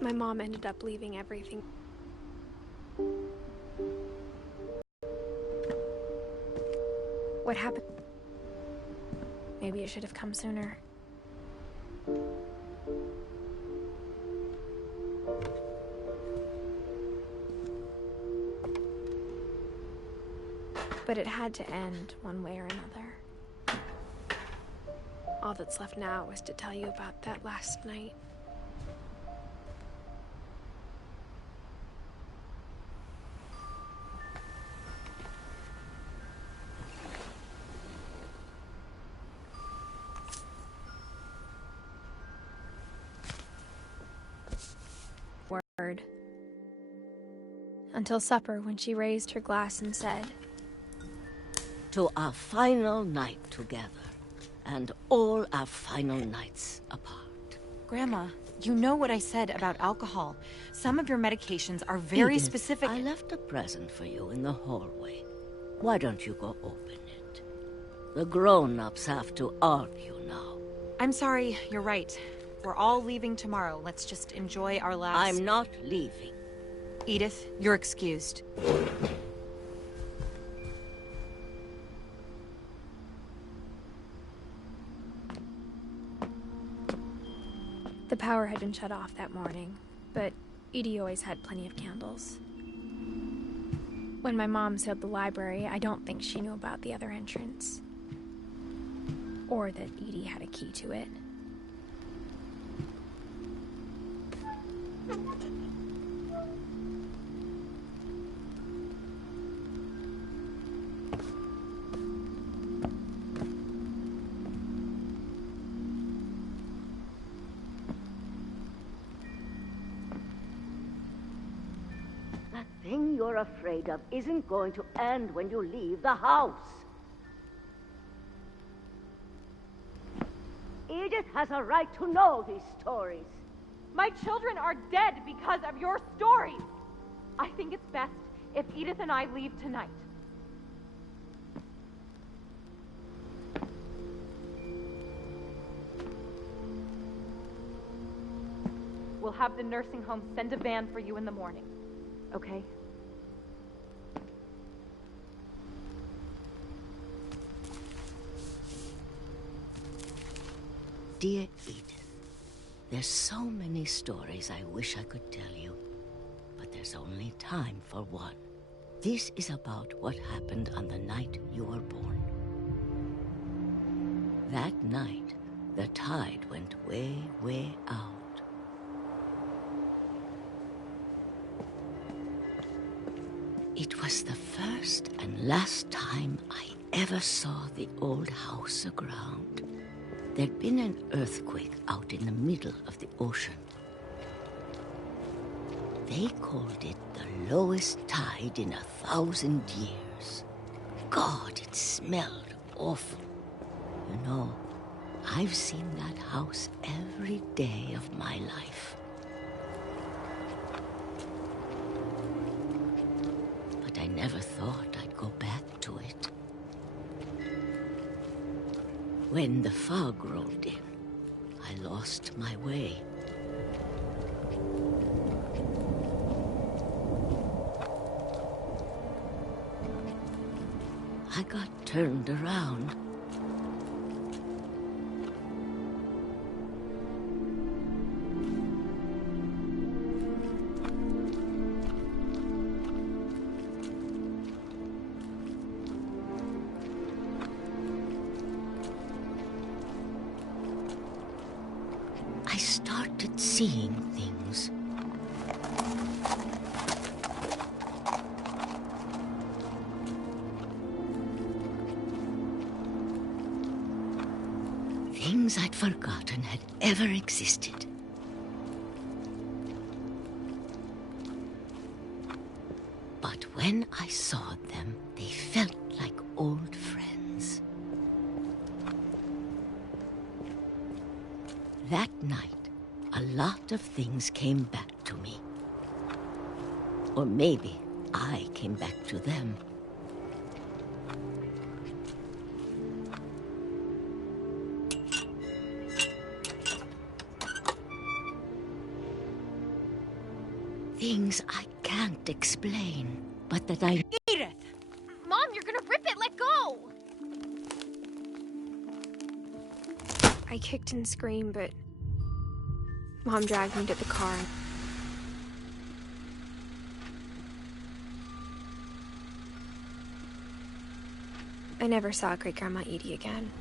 My mom ended up leaving everything. What happened? Maybe it should have come sooner. But it had to end one way or another. All that's left now is to tell you about that last night. Word. Until supper, when she raised her glass and said, "To our final night together, and all our final nights apart." Grandma, you know what I said about alcohol. Some of your medications are very Edith, specific. I left a present for you in the hallway. Why don't you go open it? The grown-ups have to argue now. I'm sorry, you're right. We're all leaving tomorrow. Let's just enjoy our last... I'm not leaving. Edith, you're excused. the power had been shut off that morning, but Edie always had plenty of candles. When my mom sealed the library, I don't think she knew about the other entrance. Or that Edie had a key to it. That thing you're afraid of isn't going to end when you leave the house. Edith has a right to know these stories. My children are dead because of your stories. I think it's best if Edith and I leave tonight. We'll have the nursing home send a van for you in the morning, okay? Dear Edith, there's so many stories I wish I could tell you, but there's only time for one. This is about what happened on the night you were born. That night, the tide went way, way out. It was the first and last time I ever saw the old house aground. There'd been an earthquake out in the middle of the ocean. They called it the lowest tide in 1,000 years. God, it smelled awful. You know, I've seen that house every day of my life. But I never thought I'd go back to it. When the fog rolled in, I lost my way. I got turned around. I started seeing things. Things I'd forgotten had ever existed. But when I saw them, they felt like old friends. That night, a lot of things came back to me. Or maybe I came back to them. Things I can't explain, but that I... Edith! Mom, you're gonna rip it! Let go! I kicked and screamed, but Mom dragged me to the car. I never saw Great-Grandma Edie again.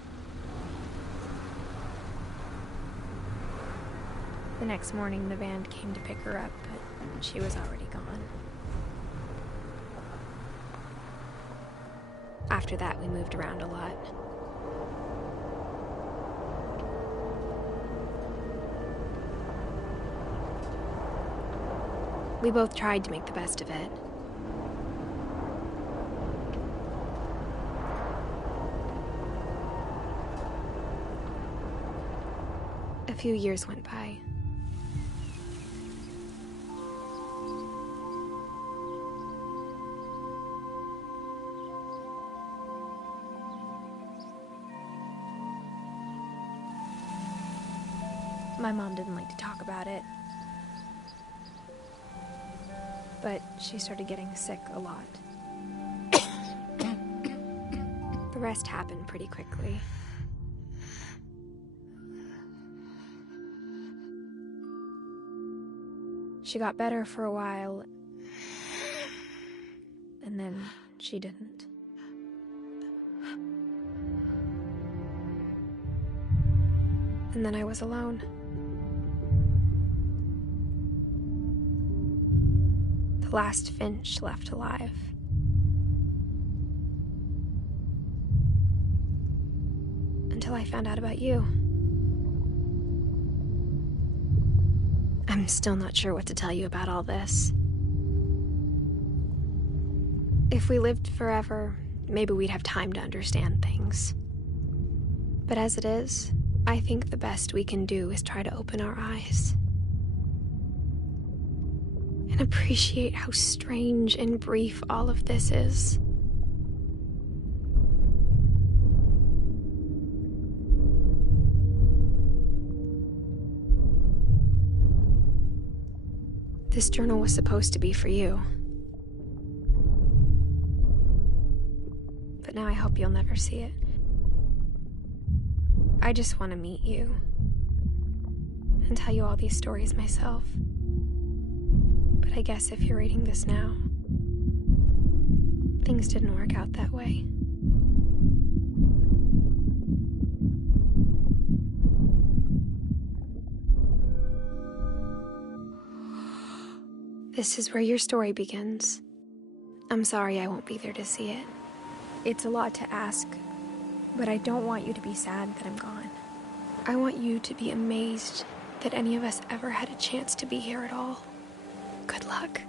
The next morning, the van came to pick her up, but she was already gone. After that, we moved around a lot. We both tried to make the best of it. A few years went by. My mom didn't like to talk about it, but she started getting sick a lot. The rest happened pretty quickly. She got better for a while, and then she didn't. And then I was alone. The last Finch left alive. Until I found out about you. I'm still not sure what to tell you about all this. If we lived forever, maybe we'd have time to understand things. But as it is, I think the best we can do is try to open our eyes. And appreciate how strange and brief all of this is. This journal was supposed to be for you. But now I hope you'll never see it. I just want to meet you and tell you all these stories myself. But I guess if you're reading this now, things didn't work out that way. This is where your story begins. I'm sorry I won't be there to see it. It's a lot to ask, but I don't want you to be sad that I'm gone. I want you to be amazed that any of us ever had a chance to be here at all. Good luck.